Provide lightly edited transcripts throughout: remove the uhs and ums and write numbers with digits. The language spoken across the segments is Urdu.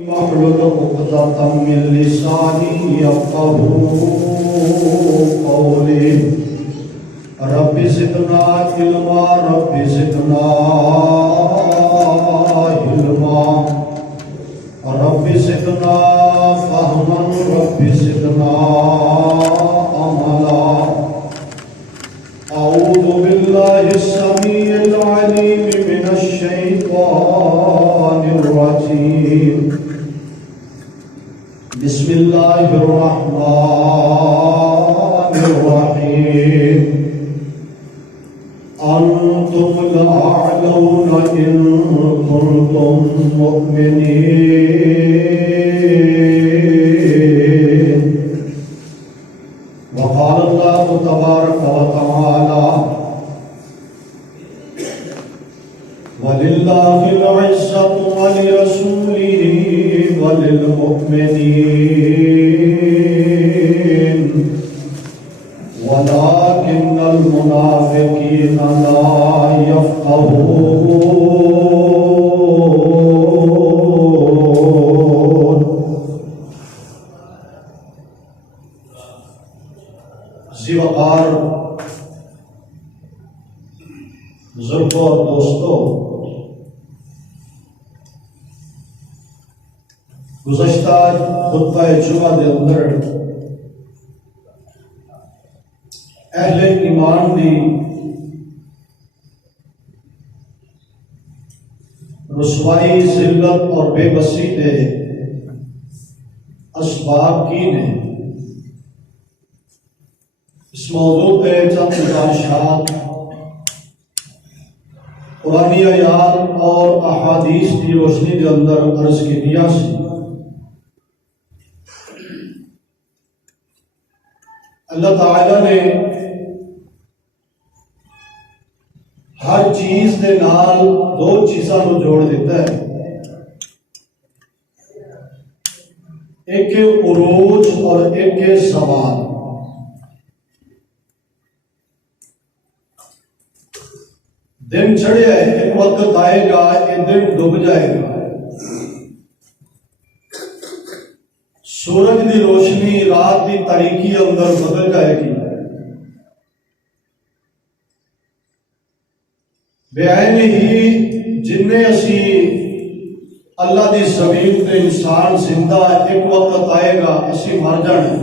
واحلل عقدة من لساني يفقهوا قولي رب زدنا علما رب زدنا علما رب زدنا فهما رب زدنا عملا أعوذ بالله السميع العليم من الشيطان الرجيم بسم الله الرحمن الرحيم أنتم الأعلون إن كنتم مؤمنين وقال الله تبارك وتعالى ولله العزة ولرسوله وللمؤمنين ولكن المنافقين لا يفقهون. ذی وقار بزرگوں اور دوستوں، گزشتہ خطبہ جمعہ کے اندر اہل ایمان دی رسوائی، ذلت اور بے بسی کے اسباب کی نے اس موضوع پہ چند گزارشات قرآنی آیات اور احادیث کی روشنی کے اندر عرض کی دیا سی۔ اللہ تعالیٰ نے ہر چیز کے نال دو چیزاں کو جوڑ دیتا ہے، ایک عروج اور ایک زوال۔ دن چڑھے ہے، ایک وقت آئے گا یہ دن ڈوب جائے گا، سورج کی روشنی رات کی تاریکی اندر بدل جائے گی۔ بیان ہی جن اسی اللہ دی زمین تے انسان زندہ ایک وقت آئے گا اسی مر جانا،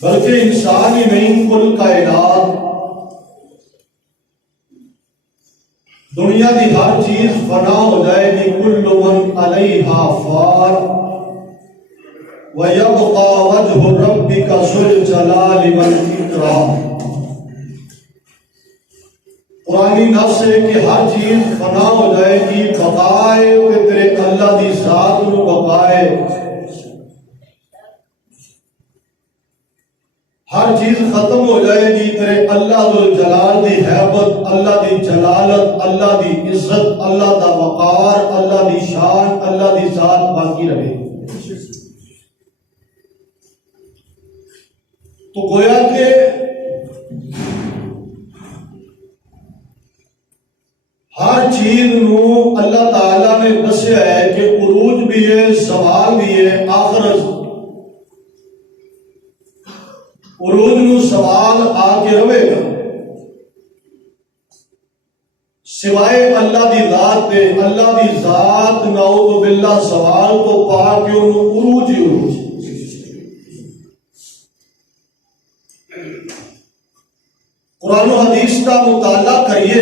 بلکہ انسان ہی نہیں کل کائنات، دنیا کی ہر چیز فنا ہو جائے گی۔ کل من علیہا فان وَيَبْقَى وَجْهُ رَبِّكَ ذُو الْجَلَالِ وَالْإِكْرَامِ۔ قرآنی نص ہے کہ ہر چیز فنا ہو جائے گی، بقائے کہ تیرے اللہ دی ذات نو بقائے۔ ہر چیز ختم ہو جائے گی، تیرے اللہ ذو الجلال دی حیبت، اللہ دی جلالت، اللہ دی عزت، اللہ دا وقار، اللہ دی شان، اللہ دی ذات باقی رہے گی۔ تو گویا کہ ہر چیز نو اللہ تعالیٰ نے دسیا ہے کہ عروج بھی ہے، زوال بھی ہے، آخر عروج نو زوال آ کے رہے گا، سوائے اللہ دی ذات دے۔ اللہ دی ذات نعوذ باللہ زوال تو پا کے انہوں عروج ہی عروج۔ قرآن و حدیث کا مطالعہ کریے،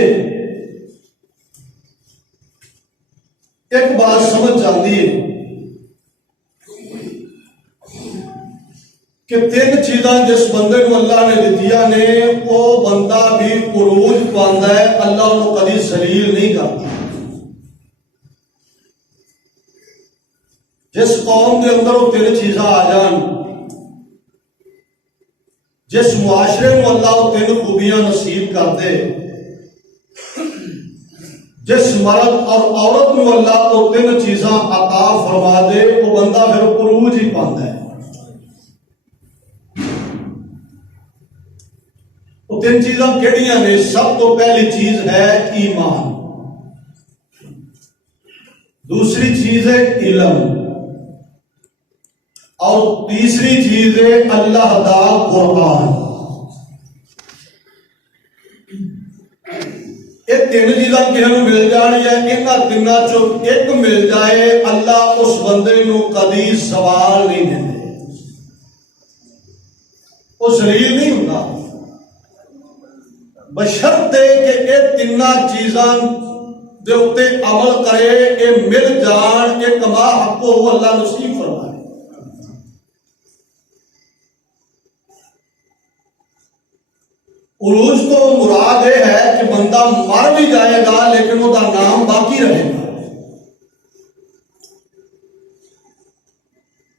ایک بات سمجھ جاتی ہے کہ تین چیزاں جس بندے کو اللہ نے دتیا نے وہ بندہ بھی عروج پاندا ہے، اللہ انہوں کبھی ذلیل نہیں کرتا۔ جس قوم کے اندر وہ تین چیزاں آ جان، جس معاشرے میں اللہ وہ تین خوبیاں نصیب کر دے، جس مرد اور عورت میں اللہ وہ تین چیزاں عطا فرما دے، وہ بندہ پھر عروج ہی پاندا ہے۔ وہ تین چیزاں کیڑیاں نے؟ سب تو پہلی چیز ہے ایمان۔ دوسری چیز ہے علم، اور تیسری چیز ہے اللہ دا قرآن۔ یہ تین چیزاں کسی نو مل جانیا، انہاں تیناں چوں ایک مل جائے اللہ اس بندے نو کدی سوال نہیں دیندے، وہ ذلیل نہیں ہوتا، بشرطے کہ یہ تیناں چیزاں دے اوتے عمل کرے، یہ مل جان، یہ کما حق ہو اللہ نصیب فرمائے۔ عروج تو مراد یہ ہے کہ بندہ مر بھی جائے گا لیکن وہ نام باقی رہے گا،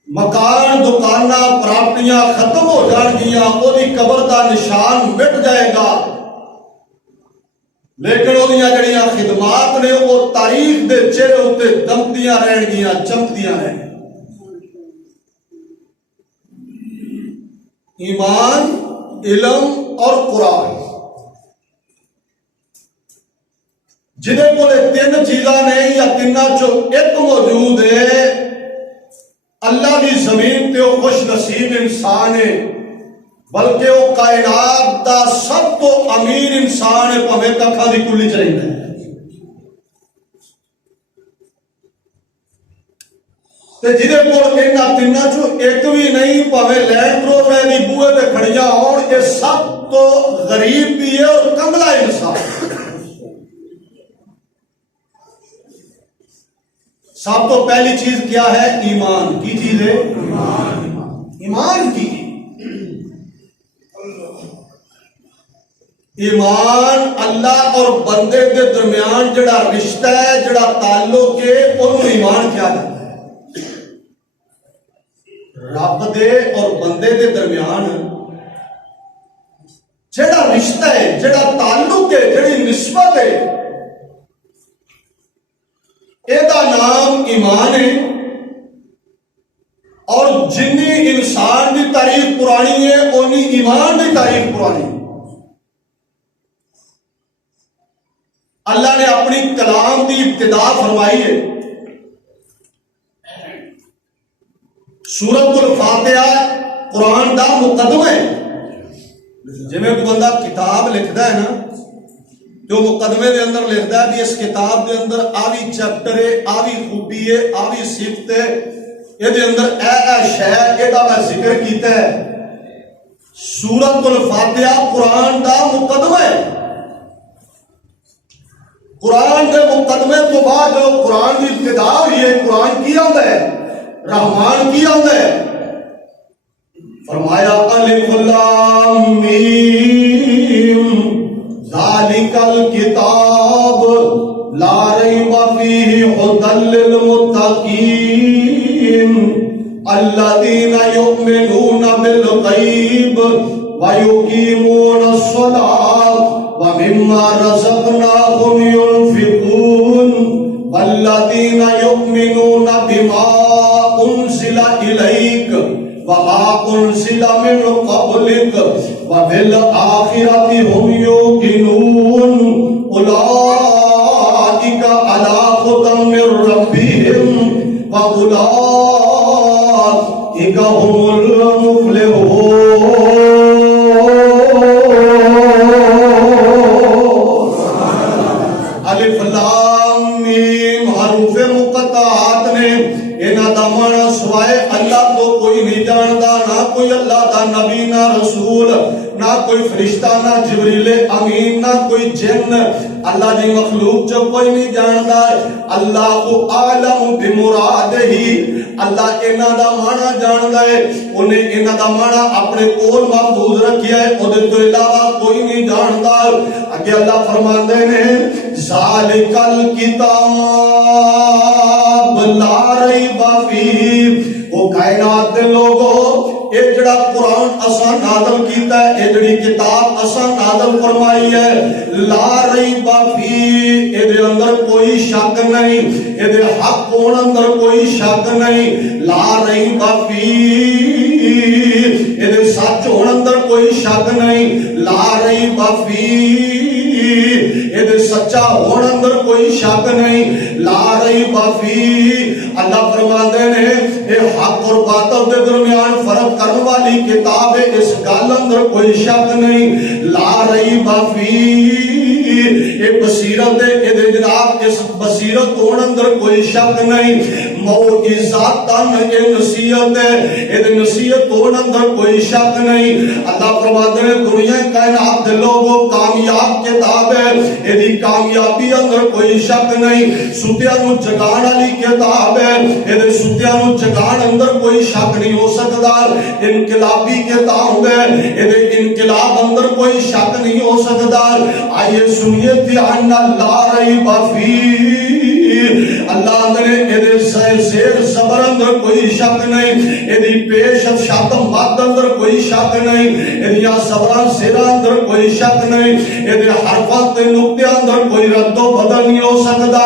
مکان دکانہ پراپرٹیاں ختم ہو جان گیا، وہ قبر کا نشان مٹ جائے گا، لیکن وہ جڑیاں خدمات نے وہ تاریخ دے چہرے اتنے دمکدیاں رہن گیا، چمکدیاں رہن گیا۔ ایمان، علم اور قرآن، جنہیں کو تین چیزاں نے یا تیناں چو ایک موجود ہے، اللہ کی زمین تے وہ خوش نصیب انسان ہے، بلکہ وہ کائنات دا سب تو امیر انسان ہے، پویں ککھاں دی کلی چ رہندا ہے۔ تے جہدے کول انہاں تیناں چوں ایک بھی نہیں، پاویں لینڈ کروور دی بوئے تے کھڑیاں ہون، یہ سب تو غریب بھی ہے اور کملا انسان۔ سب تو پہلی چیز کیا ہے؟ ایمان کی چیز ہے؟ ایمان کی۔ ایمان اللہ اور بندے کے درمیان جڑا رشتہ ہے، جڑا تعلق ہے، انہوں ایمان کیا جاتا ہے۔ رب دے اور بندے دے درمیان جڑا رشتہ ہے، جڑا تعلق ہے، جڑی نسبت ہے، ایدہ نام ایمان ہے۔ اور جنی انسان دی تاریخ پرانی ہے، اونی ایمان دی تاریخ پرانی ہے۔ اللہ نے اپنی کلام دی ابتدا فرمائی ہے، سورۃ الفاتحہ قرآن دا مقدمہ ہے۔ جی میں کوئی بندہ کتاب لکھتا ہے نا، جو مقدمے دے اندر لکھتا ہے بھی اس کتاب دے اندر آوی چیپٹر ہے، آوی خوبی ہے، آوی صفت ہے، یہ دے اندر اے شے ایدہ میں ذکر کیتا ہے۔ سورۃ الفاتحہ قرآن دا مقدمہ ہے۔ قرآن دے مقدمے تو بعد جو قرآن کی ابتدا ہوئی ہے، قرآن کی آتا ہے، رحمان کی آتا ہے۔ فرمایا الف لام میم ذالک الکتاب لا ریب فیہ ھدی للمتقین الذین یؤمنون بالغیب ویقیمون الصلاۃ ومما رزقناہم ينفقون والذین یؤمنون بما انزل الیک وما انزل من قبلک وبالآخرۃ هم یوقنون اولئک علی ھدی من ربہم واولئک هم المفلحون۔ الف لام میم حروف مقطعات نے، انہاں دا معنی سوائے اللہ تو کوئی نہیں جاندا، نہ کوئی اللہ دا نبی، نہ رسول، نہ کوئی فرشتہ، نہ جبریل امین، نہ کوئی جن، اللہ دی مخلوق جو کوئی نہیں جاندا۔ اللہ اعلم بمرادہ، اللہ انہاں دا معنی جاندا ہے، انہیں انہاں دا معنی اپنے کول محفوظ رکھیا ہے، او دے تو علاوہ کوئی نہیں جاندا۔ اگے اللہ فرماندے نے ذالک الکتاب لا ریب فیہ، وہ کائنات دے لوگو اے جڑا قرآن اساں نازل کیتا ہے، اے جڑی کتاب اساں نازل فرمائی ہے، لا ریب فیہ، اے دے اندر کوئی شک نہیں، اے دے حق ہون اندر کوئی شک نہیں، لا ریب فیہ، اے دے سچ ہون اندر کوئی شک نہیں، لا ریب فیہ، یہ سچا ہونے اندر کوئی شک نہیں، لا ریب فیہ۔ اللہ فرماتے ہیں یہ حق اور باطل کے درمیان فرق کرنے والی کتاب ہے، اس گل اندر کوئی شک نہیں، لا ریب فیہ۔ یہ بصیرت ہے، یہ جناب اس بصیرت ہونے اندر کوئی شک نہیں، موعظۃً یہ نصیحت ہے، یہ نصیحت ہونے اندر کوئی شک نہیں۔ اللہ فرماتے ہیں دنیا کائنات دے لوگوں کامیاب کتاب ہے، یہ کامیابی اندر کوئی شک نہیں، ستیاں نو جگان والی کتاب ہے، یہ ستیاں نو جگان اندر کوئی شک نہیں ہو سکتا، انقلابی کتاب ہے، یہ انقلاب اندر کوئی شک نہیں ہو سکتا۔ آئیے سنیے دھیان لا ریب فیہ، اللہ نے یہ زیر زبر اندر کوئی شک نہیں، یہ پیش شک مد اندر کوئی شک نہیں، یہ زبراں زیراں اندر کوئی شک نہیں، یہ حرفات تے نقطے اندر کوئی رد و بدل نہیں ہو سکتا۔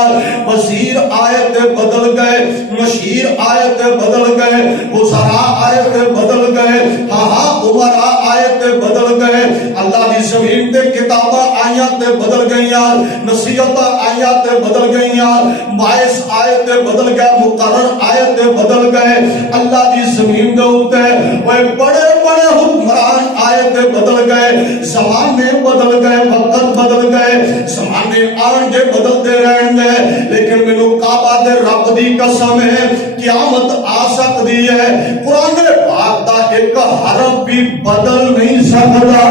وزیر آیت بدل گئے، مشیر آیت بدل گئے، وزراء آیت بدل گئے، عمراء آیت بدل گئے، اللہ دی زمین تے کتاباں آیات بدل گئیاں، نصیحت آیات بدل گئیاں، باعث آیت بدل گئے، مقرر آیت بدل گئے، اللہ دی زمین دے اوتے وہ بڑے بڑے حکمران آیت بدل گئے، زمانے بدل گئے، وقت بدل گئے، زمانے آن کے بدلتے رہن گے، لیکن مینوں کعبہ دے رب دی قسم ہے قیامت آ سکتی ہے، قرآن پاک دا ایک حرف بھی بدل نہیں سکتا،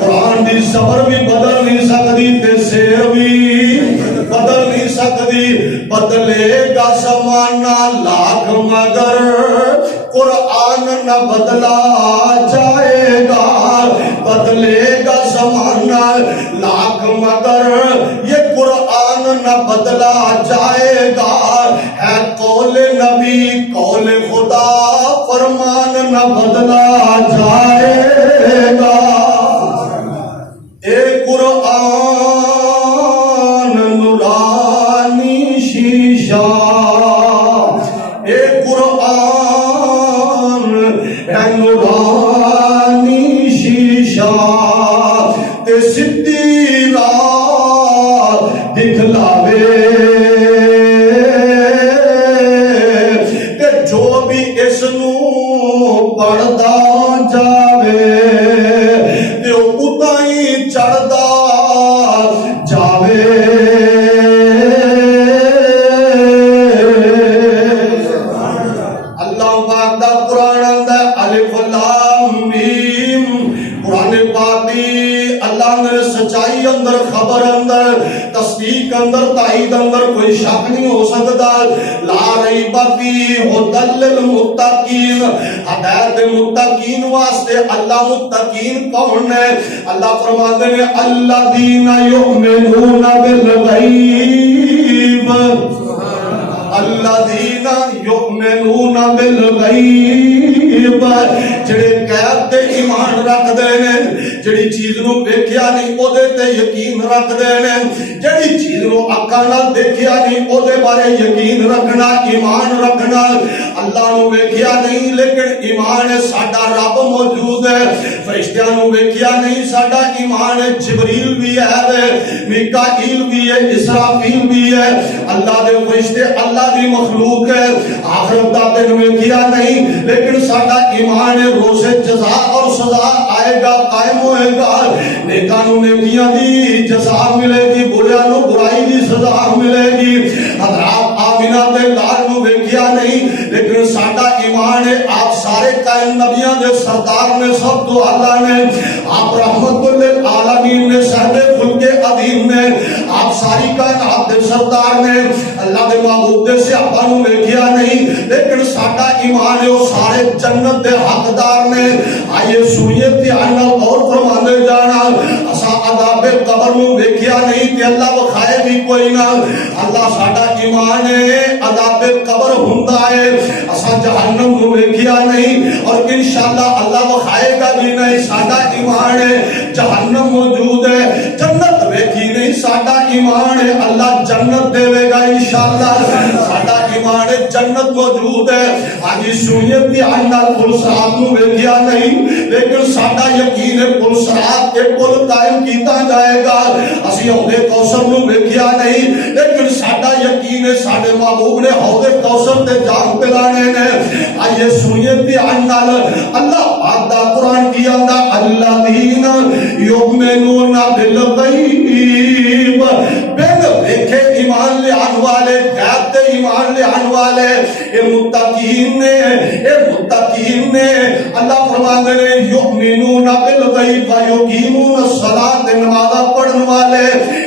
قرآن دی زبر بھی بدل نہیں سکتی تے زیر بھی بدل نہیں سکتی، بدلے گا زمانہ لاکھ مگر قرآن نہ بدلا جائے گا، بدلے گا زمانہ لاکھ مگر یہ قرآن نہ بدلا جائے گا، ہے قول نبی قول خدا فرمان نہ بدلا جائے گا۔ اے قرآن نورانی شیشہ، اے قرآن اے نورانی شیشہ، تے سدھی راہ دکھلاوے، تے جو بھی اس نو پڑھدا جاوے تے اُتاں ہی چڑھدا جاوے۔ اللہ پاک دا قرآن اندر الف لام میم، قرآن پاک دی اللہ نے سچائی اندر خبر اندر تصدیق اندر تائید اندر کوئی شک نہیں ہو سکتا، لا ریب فیہ ھدی للمتقین، ہدایت متقین واسطے۔ اللہ متقین کون ہے؟ اللہ فرماتے ہیں الذین یؤمنون بالغیب، الذین یؤمنون بالغیب، جڑے غیب تے ایمان رکھ دے نے، جڑی چیز نو ویکھیا نہیں او دے تے یقین رکھ دے نے، جڑی چیز نو اکھاں نال دیکھیا نہیں او دے بارے یقین رکھنا، ایمان رکھنا۔ اللہ نو ویکھیا نہیں لیکن ایمان ہے ساڈا رب موجود ہے، فرشتیاں نو ویکھیا نہیں ساڈا ایمان ہے جبریل بھی ہے، میکائیل بھی ہے، اسرافیل بھی ہے، اللہ دے فرشتے اللہ دی مخلوق ہے، آخرت دا دن ویکھیا نہیں لیکن ساڈا ایمان ہے روز جزا اور سزا آئے گا، قائم ہوئے گا، نیکاں نو نیکیاں دی جزا ملے گی، بریاں نو برائی دی سزا ملے گی۔ حضرات آمینہ دے لال نو ویکھیا نہیں لیکن ساڈا ایمان ہے آپ سارے قائم نبیاں دے سردار نے، سب تو اللہ نے، آپ رحمت للعالمین نے، صاحب خلق عظیم نے، آپ ساری کائنات دے سردار نے، اللہ دے محبوب دے صحابہ نو ویکھیا نہیں لیکن ساڈا ایمان ہے وہ سارے جنت دے حقدار نے۔ آئیے سنیے دھیان نال غور فرماندے جانا، اسا عذاب قبر نو ویکھیا نہیں تے اللہ وکھائے بھی کوئی نہ، اللہ ساڈا ایمان ہے عذاب قبر ہوندا ہے، اسا جہنم نو ویکھیا نہیں اور انشاءاللہ اللہ وکھائے گا بھی نہیں، ساڈا ایمان ہے جہنم موجود ہے، جنت ویکھی نہیں، ساڈا ایمان ہے اللہ جنت دے گا انشاءاللہ، ساڈا ایمان ہے جنت موجود ہے۔ آج سنیے دھیان نال پل صراط نو ویکھیا نہیں لیکن ساڈا یقین ہے پل صراط کے پل قائم کیتے کیتا جائے گا اسی حوض کوثر نو ویکھیا نہیں لیکن ساڈا یقین ہے ساڈے محبوب نے حوض کوثر تے جان پلانے نے آئیے سنیے دھیان نال اللہ پاک دا قرآن کی آندا الذین یؤمنون بالغیب بن دیکھے ایمان لے آن والے غیب تے ایمان لے آن والے اے متقین نے اللہ فرماندے نے یؤمنون بالغیب و یقیمون الصلاۃ نماز پڑھن والے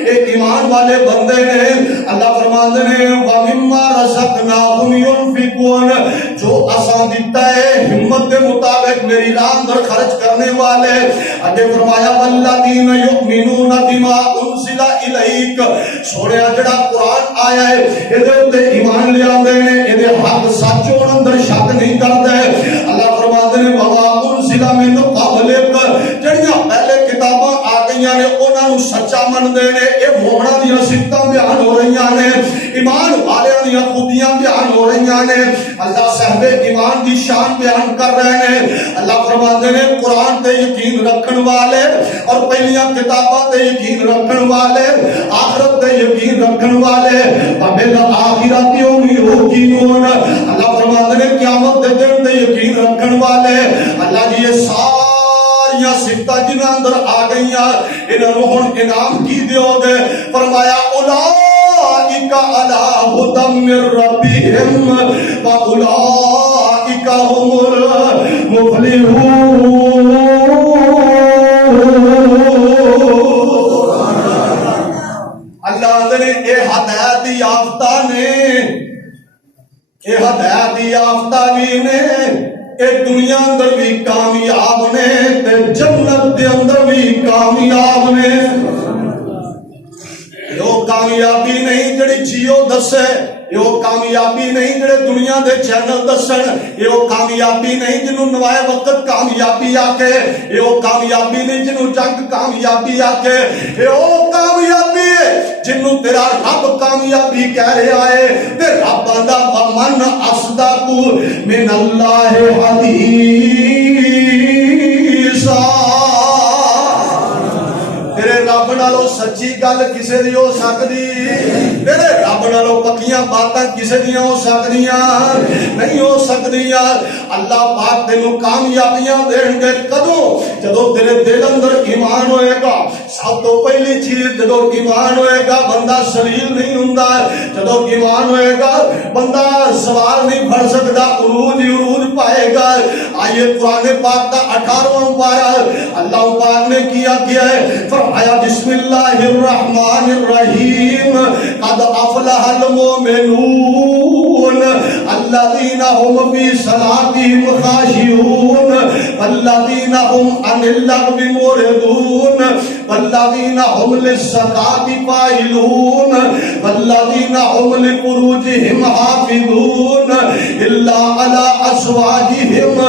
اے ایمان والے بندے نے اللہ فرماندے نے ومما رزقناہم ينفقون جو اساں دیتا ہے ہمت کے مطابق میری راہ اندر خرچ کرنے والے اگے فرمایا والذین یؤمنون بما انزل الیک سوڑیا جڑا قرآن آیا ہے ادھے تے ایمان لے آندے نے ادھے حق سچ ہون اندر شک نہیں کردے اللہ فرماندے نے وما انزل من قبلک جڑیاں پہلے کتاباں آ گئیاں نے انہاں نوں سچا مندے نے اے مومناں دی صفتاں بیان ہو رہیاں نے ایمان والیاں دی خوبیاں بیان ہو رہیاں نے اللہ صاحب ایمان دی شان بیان کر رہے ہیں اللہ فرماندے نے قرآن تے یقین رکھن والے اور پہلیاں کتاباں تے یقین رکھن والے آخرت تے یقین رکھن والے وبالآخرۃ هم یوقنون اللہ فرماندے نے قیامت دے دن تے یقین رکھن والے اللہ جی یہ ساریاں صفتاں جنہاں اندر آ گئیاں انہاں نوں ہن انعام کی دیو گے فرمایا اولئک علی ھدی من ربہم واولئک هم المفلحون اللہ نے اے ہدایت یافتہ نے اے ہدایت یافتہ بھی نے اے دنیا اندر بھی کامیاب نے تے جنت دے اندر بھی کامیاب نے یہ کامیابی نہیں جڑی جیو دسے یہ کامیابی نہیں جڑے دنیا دے چینل دسن یہ کامیابی نہیں جنوں نوائے وقت کامیابی آکے یہ کامیابی نہیں جنوں جنگ کامیابی آکے یہ کامیابی ہے جنوں تیرا رب کامیابی کہہ رہا ہے تے رب آندا ومن اصدق من اللہ حدیثا تیرے رب نالوں سچی گل کسے دی ہو سکدی تیرے رب نالوں پکیاں باتاں کسے دیاں ہو سکدیاں نہیں ہو سکدیاں اللہ پاک تینوں کامیابیاں دین گے کدوں جدوں تیرے دل اندر ایمان ہوئے گا سب تو پہلی چیز جدوں ایمان ہوئے گا بندہ سلیل نہیں ہوندا جدوں ایمان ہوئے گا بندہ سوال نہیں پڑھ سکدا عروج ہی عروج پائے گا آئیے قرآن پاک کا 18واں پارہ اللہ پاک نے کیا ہے فرمایا بسم اللہ الرحمن الرحیم قد افلح المؤمنون الذین هم فی صلاتهم خاشعون والذین هم عن اللغو معرضون والذین هم للزکاة فاعلون والذین هم لفروجهم حافظون الا علی ازواجهم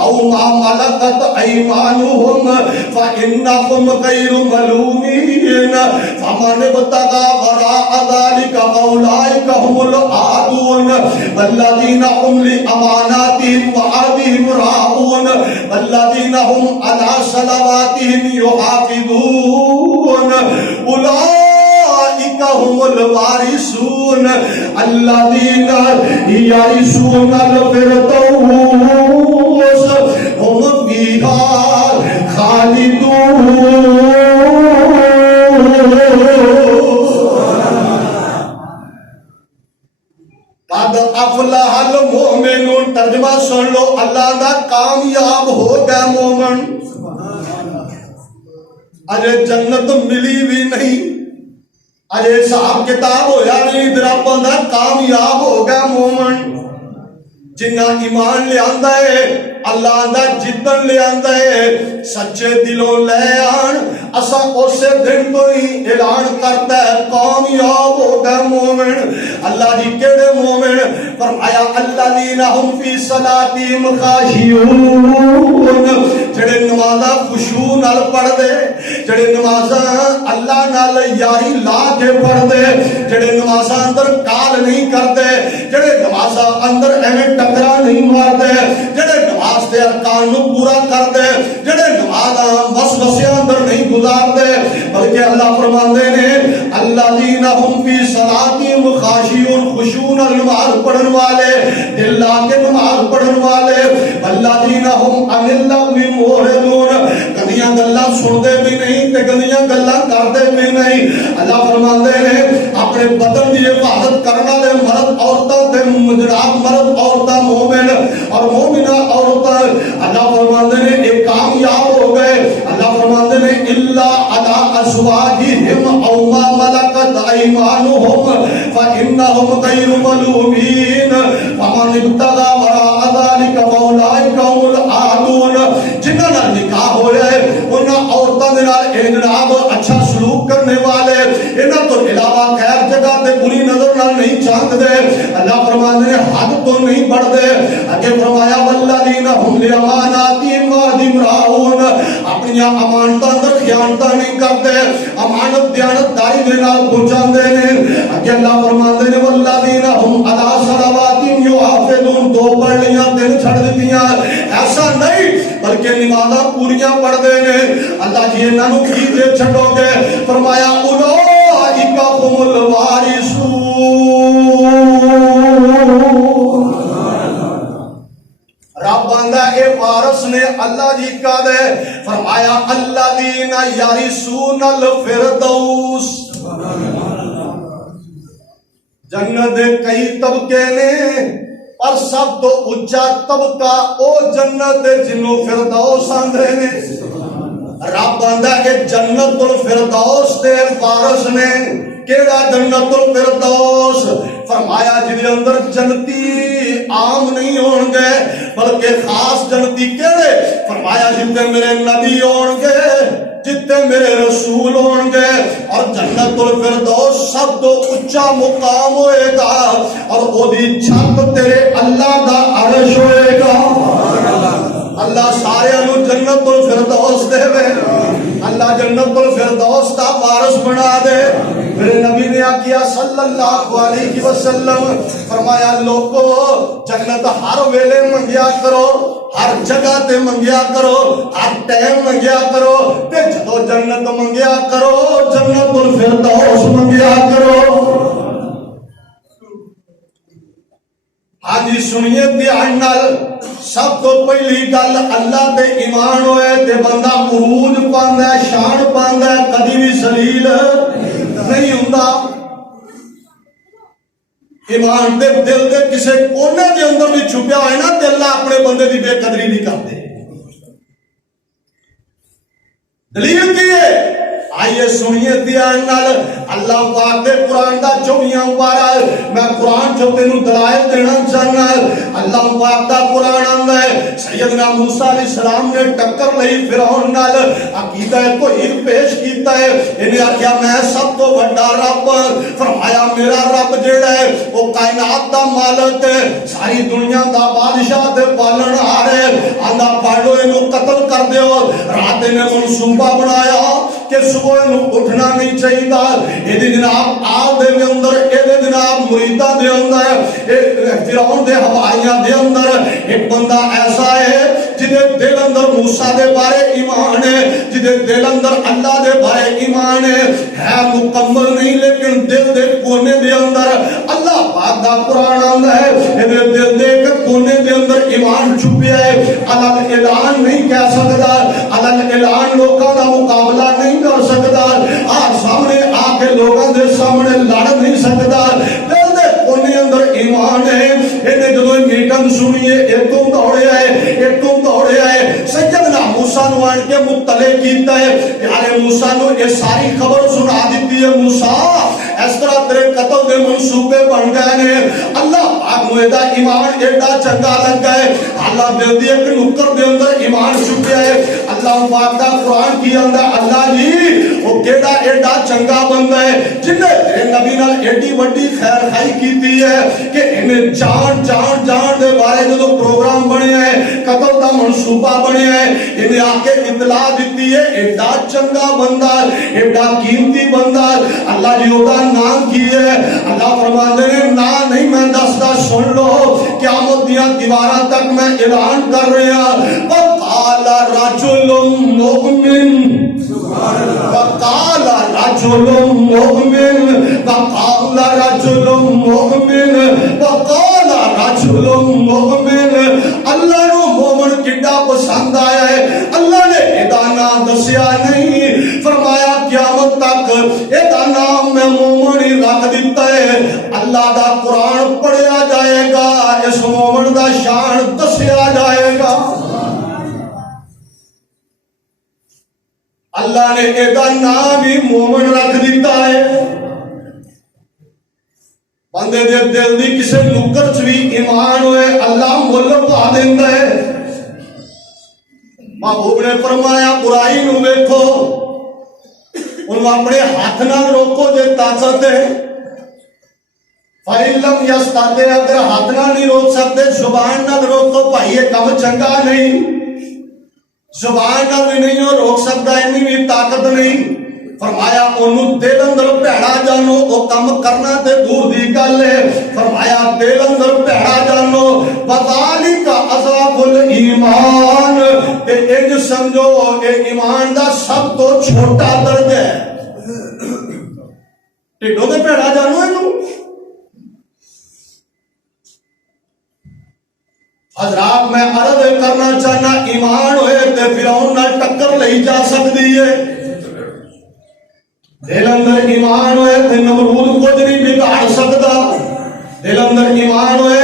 او ما ملکت ایمانهم فانکم غیر ملومین فمن ابتغى وراء ذلك فاولئک هم العادون والذین هم لأماناتهم وعهدهم راعون والذین هم على صلواتهم يحافظون اولئک هم الوارثون الذین یرثون الفردوس هم فیہا خالدون قد افلح المؤمنون ترجمہ سن لو اللہ دا کامیاب ہو گیا مومن اجے جنت ملی بھی نہیں اجے حساب کتاب ہویا نہیں دراباں دا کامیاب ہو گیا مومن جنہ ایمان لے آندا ہے اللہ دا جتن لے آندا ہے سچے دلوں لے آن اسا اسے دن تو ہی اعلان کرتا ہے کامیاب ہو گئے مومن اللہ جی کیڑے مومن فرمایا الذین هم فی صلاتهم خاشعون جڑے نمازاں خشوع نال پڑھ دے جڑے نمازاں اللہ نال یاری لا کے پڑھ دے جڑے نمازاں اندر کال نہیں کردے جڑے نمازاں اندر ایویں ٹکرا نہیں مار دے جڑے نماز واسطے ارکان نو پورا کر دے جڑے نماز وسوسیاں اندر نہیں گزار دے بلکہ اللہ فرماندے نے الذین هم فی صلاتہم خاشعون خشوع نال نماز پڑھن والے دل لا کے نماز پڑھن والے الذین هم عن اللغو معرضون گندیاں گلاں سنتے بھی نہیں تے گندیاں گلاں کرتے بھی نہیں اللہ فرماندے نے اپنے بدن دی حفاظت کرن والے مرد عورتاں تے جناب مرد عورتاں مومن اور مومنہ عورتاں اللہ فرماندے نے ایک کامیاب ہو گئے اللہ فرماندے نے الا علی ازواجہم او ما ملکت ایمانہم فانہم غیر ملومین فمن ابتغى وراء ذلك فاولئک هم العادون جنہاں نال نکاح ہویا ہے انہاں عورتاں دے نال جناب اچھا سلوک کرنے والے انہاں تو علاوہ غیر جگہ تے بری نظر نال نہیں چاندے اللہ فرماندے نے حد تو نہیں بڑھ دے اگے فرمایا والذین هم لاماناتہم وعدہم راعون اپنی امانتاں اندر خیانتاں نہیں کرتے امانت دیانت داری دے نال پہنچاندے نے اگے اللہ فرماندے نے والذین هم علی صلواتہم یحافظون دو پڑھ لیاں تین چھڑ دتیاں ایسا نہیں بلکہ نمازاں پوریاں پڑھدے نے اللہ جی انہاں نو کی دے چھڈو گے فرمایا اولئک هم الوارثون رب آندا اے وارث نے اللہ جی کا دے فرمایا الذین یرثون الفردوس جنت دے کئی طبقے نے پر سب تو اونچا طبقہ او جنت دے جنوں فردوس آندے نے رب آندا کہ جنت الفردوس دے وارث نے کیڑا جنت الفردوس فرمایا جدے اندر جنتی عام نہیں ہون گے بلکہ خاص جنتی کیڑے فرمایا جتے میرے نبی ہون گے جتے میرے رسول ہون گے اور جنت الفردوس سب تو اونچا مقام ہوئے گا اور او دی چھت تیرے اللہ دا عرش ہوئے گا اللہ سارے انو جنت الفردوس دے وے اللہ جنت الفردوس دا وارث بنا دے میرے نبی نے آکیا صلی اللہ علیہ وسلم فرمایا لوگو جنت ہر ویلے منگیا کرو ہر جگہ تے منگیا کرو ہر ٹائم منگیا کرو تے جدو جنت منگیا کرو جنت الفردوس منگیا کرو ہاں جی سنیے دھیان نال سب تو پہلی گل اللہ تے ایمان ہوئے تے بندہ عروج پاندا ہے شان پاندا ہے کدی بھی ذلیل نہیں ہوندا ایمان دے دل دے کسے کونے دے اندر بھی چھپیا ہوئے نا تے اللہ اپنے بندے دی بے قدری نہیں کرتے دلیل کی ہے آئیے سنیے دھیان نال اللہ پاک دے قرآن دا 24واں پارہ میں قرآن جو تینوں دلائل دینا چاہنا اللہ پاک دا قرآن آندا ہے سیدنا موسیٰ علیہ السلام نے ٹکر لئی فرعون نال عقیدہ توحید پیش کیتا ہے انہیں آکھیا میں سب تو بڑا رب فرمایا میرا رب جیڑا ہے وہ کائنات دا مالک ہے ساری دنیا دا بادشاہ تے پالن ہارے آندا پاڑو انہوں قتل کر دیو رات نے منصوبہ بنایا کہ صبح انہوں اٹھنا نہیں چاہیے دا ایدی جناب آل دے اندر ایدی جناب مریدہ دے اندر فرعون دے ہوائیاں دے اندر ایک بندہ ایسا ہے جدے دل اندر موسیٰ دے بارے ایمان ہے جدے دل اندر اللہ دے بارے ایمان ہے مکمل نہیں لیکن دل دے کونے دے اندر اللہ پاک دا قرآن آندا ہے دل دے کونے دے اندر ایمان چھپیا ہے علل اعلان نہیں کہہ سکتا علل اعلان لوگوں دا مقابلہ نہیں کر سکتا سامنے آ کے لوگوں دے سامنے لڑ نہیں سکتا دل دے کونے اندر ایمان ہے انہیں جدو میٹنگ سنیے ایکوں دوڑے آئے سیدنا موسیٰ نو آن کے مطلع کیتا ہے پیارے موسیٰ نو یہ ساری خبر سنا دیتی ہے موسیٰ اس طرح تیرے قتل دے منصوبے بن گئے نے اللہ پاک نو ایڈا ایمان ایڈا چنگا لگ گئے اللہ دل دی ایک نکر دے اندر ایمان چھپیا ہے اللہ پاک دا قرآن کی اندر اللہ جی وہ کیڑا ایڈا چنگا بندہ ہے جنہیں تیرے نبی نال ایڈی وڈی خیر خائی کیتی ہے کہ انہیں جان دے بارے جو پروگرام بنے ہیں قتل دا منصوبہ بنے ہیں انہیں آکے اطلاع دیتی ہے ایڈا چنگا بندہ ایڈا قیمتی بندہ اللہ جی ہوتا نام کی ہے اللہ فرماندے نے نا نہیں میں دستا سن لو قیامت دیاں دیواراں تک میں اعلان کر رہا وقال رجل مؤمن وقال رجل مؤمن وقال رجل مؤمن وقال رجل مؤمن اللہ نو مومن کڈا پسند آیا ہے اللہ نے ادا نام دسیا نہیں فرمایا قیامت تک ادا نام میں مومن ہی رکھ دیتا ہے اللہ دا قرآن پڑھیا جائے گا اس مومن دا شان دسیا جائے گا اللہ نے ایدا نام ہی مومن رکھ دیتا ہے بندے دے دل دی کسے نکر چ بھی ایمان ہوئے اللہ مل پا دیندا ہے محبوب نے فرمایا برائی نو ویکھو انہوں اپنے ہاتھ نہ روکو جے طاقت ہے فَإِلَّمْ يَسْتَطِعْ اگر ہاتھ نہ نہیں روک سکتے زبان نہ روکو بھائی یہ کم چنگا نہیں زبان نہ بھی نہیں ہو روک سکتا اتنی بھی طاقت نہیں فرمایا انہوں دل اندر پیڑا جانو او کم کرنا تے دور دی گل ہے فرمایا دل اندر پیڑا جانو بذالک اضعف الایمان تے انج سمجھو اے ایمان دا سب تو چھوٹا درجہ ہے ٹھڈوں تے پیڑا جانو اینو حضرات میں عرض کرنا چاہنا ایمان ہوئے تے فرعون نہ ٹکر لئی جا سکتی ہے دل اندر ایمان ہوئے تے نمرود کچھ نہیں بگاڑ سکتا دل اندر ایمان ہوئے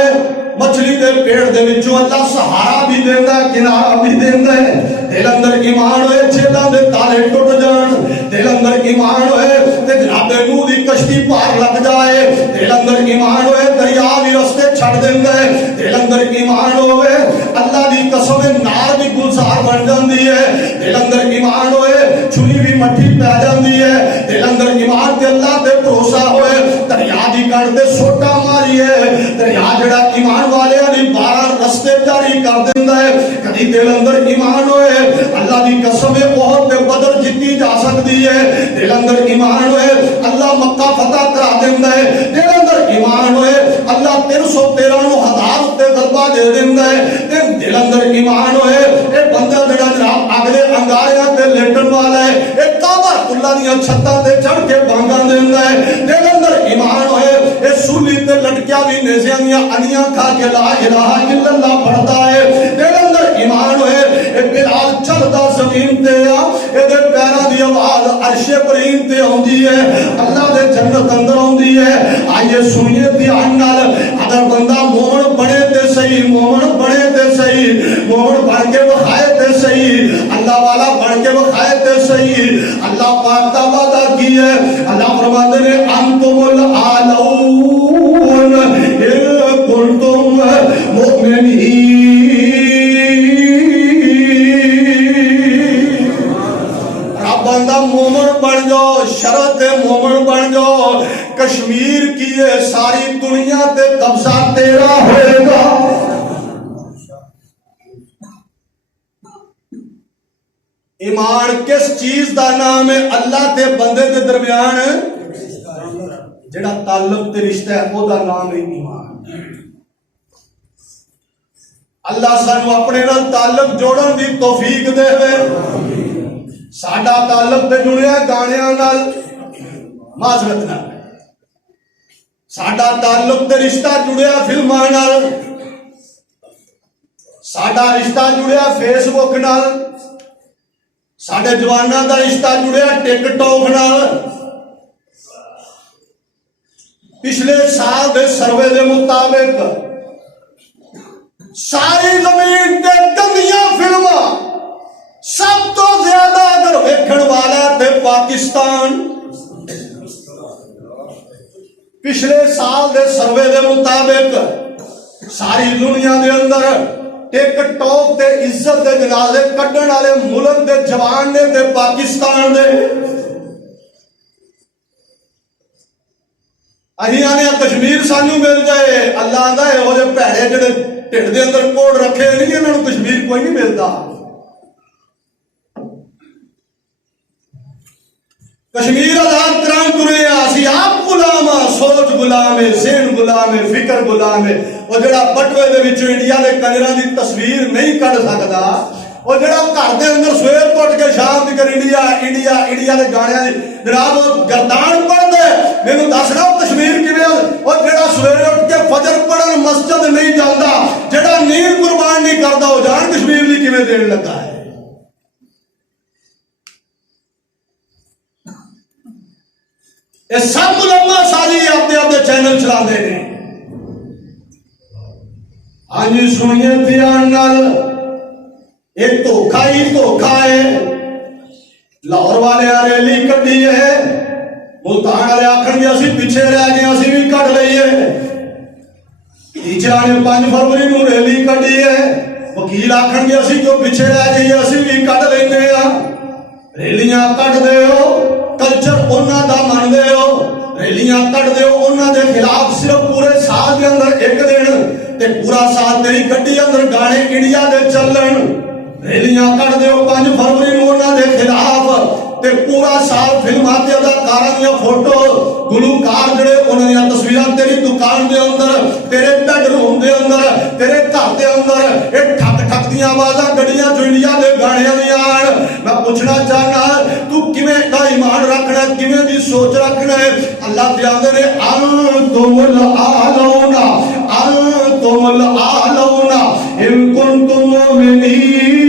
مچھلی دے پیڑ دے وچوں اللہ سہارا بھی دیندا ہے کنارہ بھی دیندا ہے دل اندر ایمان ہوئے جیلاں دے تالے ٹوٹ جان دل اندر ایمان ہوئے تے جناب نوح دی کشتی پار لگ جائے دل اندر ایمان ہوئے دریا بھی رستے چھڑ دیندا ہے دل اندر ایمان ہوئے اللہ دی قسم نار بھی گلزار بن جاندی ہے دل اندر ایمان ہوئے چھری بھی مٹھی پہ جاندی ہے دل اندر ایمان تے اللہ تے بھروسہ ہوئے دریا دی کڑ تے سوٹا ماری ہے دریا جڑا ایمان والے علی 12 رستے جاری کر دیندا ہے کدی دل اندر ایمان ہوئے اللہ دی قسم بہت تے بدر جیتی جا سکتی ہے دل اندر ایمان ہوئے اللہ مکہ فتح کرا دیندا ہے دل اندر ایمان ہوئے اللہ 313 نو ہزار تے غلبہ دے دیندا ہے تے دل اندر ایمان ہوئے اے بندہ جڑا جناب اگلے انگاریاں تے لیٹن والا ہے اے کعبہ اللہ دی چھتاں تے چڑھ کے بانگاں دیندا ہے دل اندر ایمان ہوئے اے سولی تے لٹکیا بھی نیزیاں دیاں انیاں کھا کے لا الہ الا اللہ پڑھتا ہے دل اندر ایمان ہوئے اے بلال چلدا زمین تے آ اے دے پیراں دی آواز عرش برین تے آندی ہے اللہ دے جنت اندر آندی ہے آئیے سنیے دھیان نال اگر بندہ مومن بنے تے صحیح مومن بنے تے صحیح مومن بن کے وکھائے تے صحیح اللہ والا بن کے وکھائے تے صحیح اللہ پاک دا وعدہ کی ہے اللہ فرماتے نے انتم الاعلون کنتم مؤمنین رب بندہ مومن بن جاؤ شرط مومن بن جاؤ کشمیر کی ہے ساری دنیا تے قبضہ تیرا ہوئے گا ایمان کس چیز دا نام ہے اللہ تے بندے دے درمیان جڑا تعلق تے رشتہ ہے او دا نام ہے ایمان اللہ سانو اپنے نال تعلق جوڑن دی توفیق دے ساڈا تعلق تے جڑیا گانیاں نال معذرت نال ساڈا تعلق تے رشتہ جڑیا فلماں نال ساڈا رشتہ جڑیا فیس بک نال ساڈے جواناں دا رشتہ جڑیا ٹک ٹاک نال پچھلے سال دے سروے دے مطابق ساری زمین تے گندیاں فلماں سب تو زیادہ اگر ویکھن والا تے پاکستان پچھلے سال دے سروے دے مطابق ساری دنیا دے اندر ٹک ٹاک تے عزت دے جنازے کڈن والے ملک دے جوان نے تے پاکستان دے اہی آنے کشمیر سانو مل جائے اللہ آندا ہے وہ بھڑے جڑے ٹھڈ دے اندر کوڑ رکھے نہیں انہاں نوں کشمیر کوئی نہیں ملتا کشمیر آزاد کران ترے آسی آپ غلام ہاں، سوچ غلام ہے، ذہن غلام ہے، فکر غلام ہے. وہ جڑا بٹوے دے وچوں انڈیا دے کنجراں دی تصویر نہیں کڈ سکدا، وہ جڑا گھر دے اندر سویر کو اٹھ کے شام تک انڈیا انڈیا انڈیا دے گانیاں دی جناب وہ گردان پڑھ دے، مینوں دس رہا کشمیر کیویں، وہ جڑا سویرے اٹھ کے فجر پڑھن مسجد نہیں جاندا، جڑا نیند قربان نہیں کردا، وہ جان کشمیر دی کیویں دین لگا ہے. یہ سب علماء ساری اپنے اپنے چینل چلا دے رہے ہیں. ہاں جی سنیے دھیان نال، ایک دھوکھا ہی دھوکھا ہے. لاہور والے ریلی کڈی ہے، ملتان والے آخر گے اسی پیچھے رہ گئے، اسی بھی کڈ لئیے. ٹیچر نے 5 فروری نو ریلی کڈی ہے، وکیل آخر گے اسی کیوں پیچھے رہ گئے، اسی بھی کڈ لینے ہاں. ریلیاں کڈ دے ہو، کلچر انہاں دا من دے ہو، ریلیاں کڈ دے ہو انہاں دے خلاف صرف پورے سال دے اندر ایک دن تے پورا سال تیری گڈی اندر گانے انڈیا دے چلن. ریلیاں کڈ دے ہو 5 فروری نو انہاں دے خلاف تے پورا سال فلماں تے اداکاراں دیاں فوٹو گلوکار جڑے انہاں دیاں تصویراں تیری دکان دے اندر، تیرے بیڈ روم دے اندر، تیرے گھر دے اندر اے ٹھک ٹھک دیاں آوازاں گڈیاں جو انڈیا دے گانیاں دیاں آن. میں پوچھنا چاہنا تو کیویں دا ایمان رکھنا ہے، کیویں دی سوچ رکھنا ہے. اللہ تے آندے نے انتم الاعلون انتم الاعلون ان کنتم مومنین.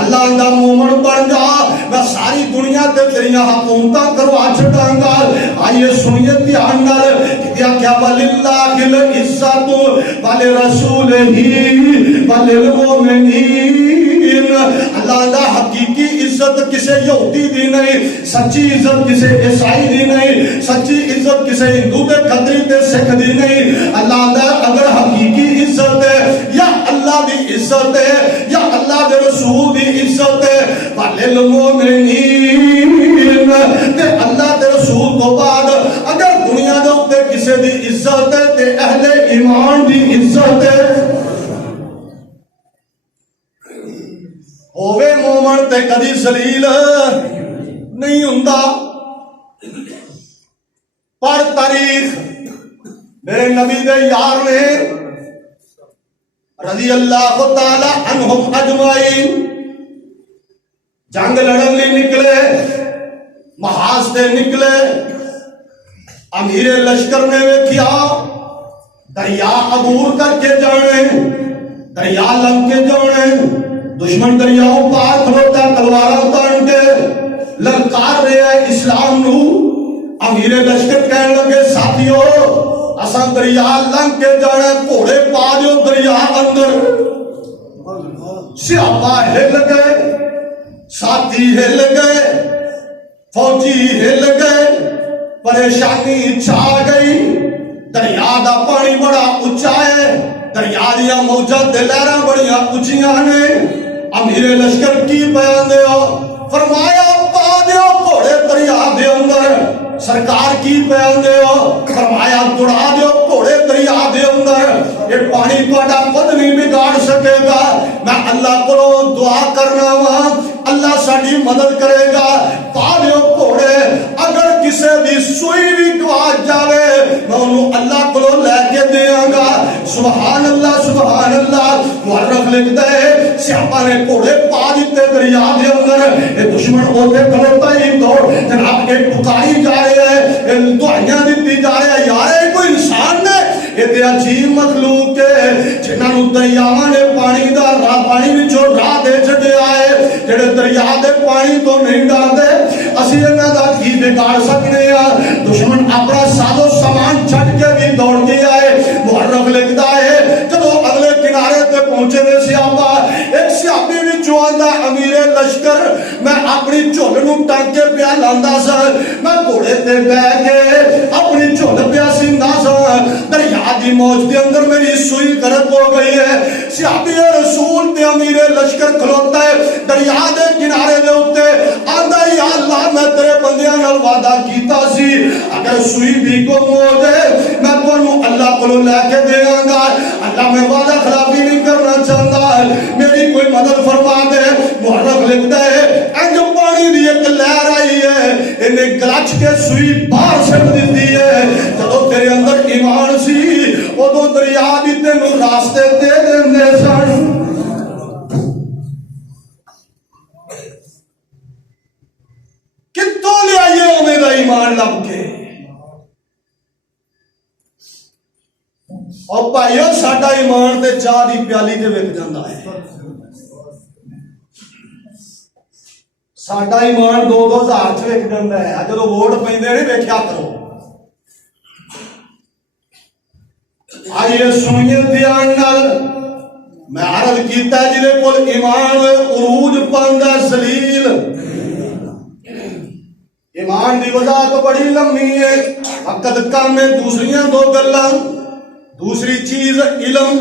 اللہ دا مومن بن جا، میں ساری دنیا تے تیریاں حکومتاں کروا چھڈاں گا. آئیے سنیے دھیان نال کیا وللہ العزت ولرسولہ وللمؤمنین. اللہ دا حقیقی عزت کسے یہودی دی نہیں، سچی عزت کسے عیسائی دی نہیں، سچی عزت کسے ہندو تے کھتری تے سکھ دی نہیں. اللہ دا اگر حقیقی عزت ہے یا اللہ دی عزت ہے یا اللہ دے رسول دی عزت ہے، وللمؤمنین تے اللہ دے رسول تو بعد اگر دنیا دے اوپر کسے دی عزت ہے تے اہل ایمان دی عزت ہے. ہووے مومن تے کدی ذلیل نہیں ہوندا. پر تاریخ میرے نبی دے یار نے رضی اللہ تعالی عنہم اجمعین جنگ لڑن لی نکلے، محاذ سے نکلے. امیر لشکر نے ویکھیا دریا عبور کر کے جانے، دریا لنگ کے جانے. دشمن دریاؤں پار کھلوتا ہے تلواراں تان کے للکار رہے ہے اسلام نو. امیر لشکر کہنے لگے ساتھیو اساں دریا لنگ کے جانے، گھوڑے پا جو دریا اندر. سیاپا ہل گئے، ساتھی ہل گئے، فوجی ہل گئے، پریشانی چھا گئی. دریا دا پانی بڑا اونچا ہے، دریا دیا موجاں تے لہراں بڑیاں اونچیاں نے. امیر لشکر کی بیان دیو، فرمایا پا دیو گھوڑے دریا دے اندر. سرکار کی بیان دیو، فرمایا دوڑا دیو گھوڑے دریا دے اندر. یہ پانی تہاڈا خود نہیں بگاڑ سکے گا. میں اللہ کو دعا کرنا وا اللہ ساڈی مدد کرے گا. پا دیو گھوڑے، اگر کسے دی سوئی بھی گواچ جاوے میں انہوں اللہ کو لے کے دیاں گا. سبحان اللہ سبحان اللہ. مورخ لکھتا ہے سیاپا نے گھوڑے پا دیتے دریا دے اندر. یہ دشمن ہوتے کھلوتا ہی تو جناب کے پکاری جا رہے ہیں، دعائیاں دیتی جا رہے ہیں. یار کوئی انسان نے یہ تے عجیب مخلوق ہے جنہاں نوں دریاواں نے پانی دا راہ پانی وچوں راہ دے چھڈیا ہے، جڑے دریا دے پانی تو نہیں ڈردے. اسی انہاں دا کی بگاڑ سکنے ہاں؟ دشمن اپنا سازو سامان چھڈ کے بھی دوڑ کے آئے. مورخ لکھتا ہے جب اگلے کنارے تے پہنچے نے سیاپا، ایک سیابی وچوں آندا امیر لشکر میں اپنی جھول نوں ٹانگ کے پیا لاندا سا، میں گھوڑے تے بیٹھ کے اپنی جھول پیا سیندا سا. دریا دی موج دے اندر میری سوئی غرق ہو گئی ہے. سیابی رسول تے امیر لشکر کھلوتا ہے دریا دے کنارے دے اوتے، آندا یا اللہ میں تیرے بندیاں نال وعدہ کیتا سی اگر سوئی بھی گم ہو جائے میں تانوں اللہ کو لے کے دیاں گا. اللہ میں وعدہ خلافی نہیں کرنا چاہتا، میری کوئی مدد فرما دے. مورخ لکھتا ہے انج پانی دی ایک لہر آئی ہے، کے سوئی باہر سٹ دیتی ہے. جدو تیرے اندر ایمان سی ادو دریا بھی تینوں راستے دے دے سن. کتوں لے آئیے انہیں دا ایمان لب کے. اور بھائیو ساڈا ایمان تے چاہ دی پیالی تے وک جاندا ہے. ساڈا ایمان 2000 چ وک جاندا ہے. جدوں ووٹ پیندے نے ویکھیا کرو. آئیے سنیے دھیان نال. میں عرض کیتا ہے جدے کول ایمان عروج پاندا ذلیل. ایمان دی وضاحت بڑی لمبی ہے. وقت کم ہے. دوسریاں دو گلاں. دوسری چیز علم.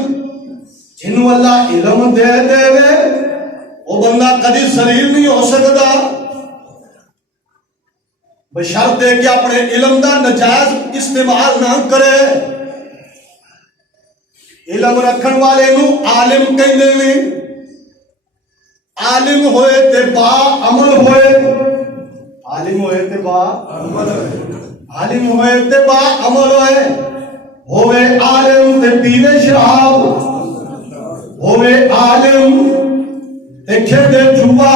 جنوں اللہ علم دے دے وہ بندہ کدی ذلیل نہیں ہو سکتا بشرطے کہ اپنے علم دا نجائز استعمال نہ کرے. علم رکھن والے نو عالم کہندے نے. عالم ہوئے تے با عمل ہوئے. عالم ہوئے تے با عمل ہوئے. عالم ہوئے تے با عمل ہوئے عالم تے پیوے شراب. ہوئے عالم تے کھیڈے جوا.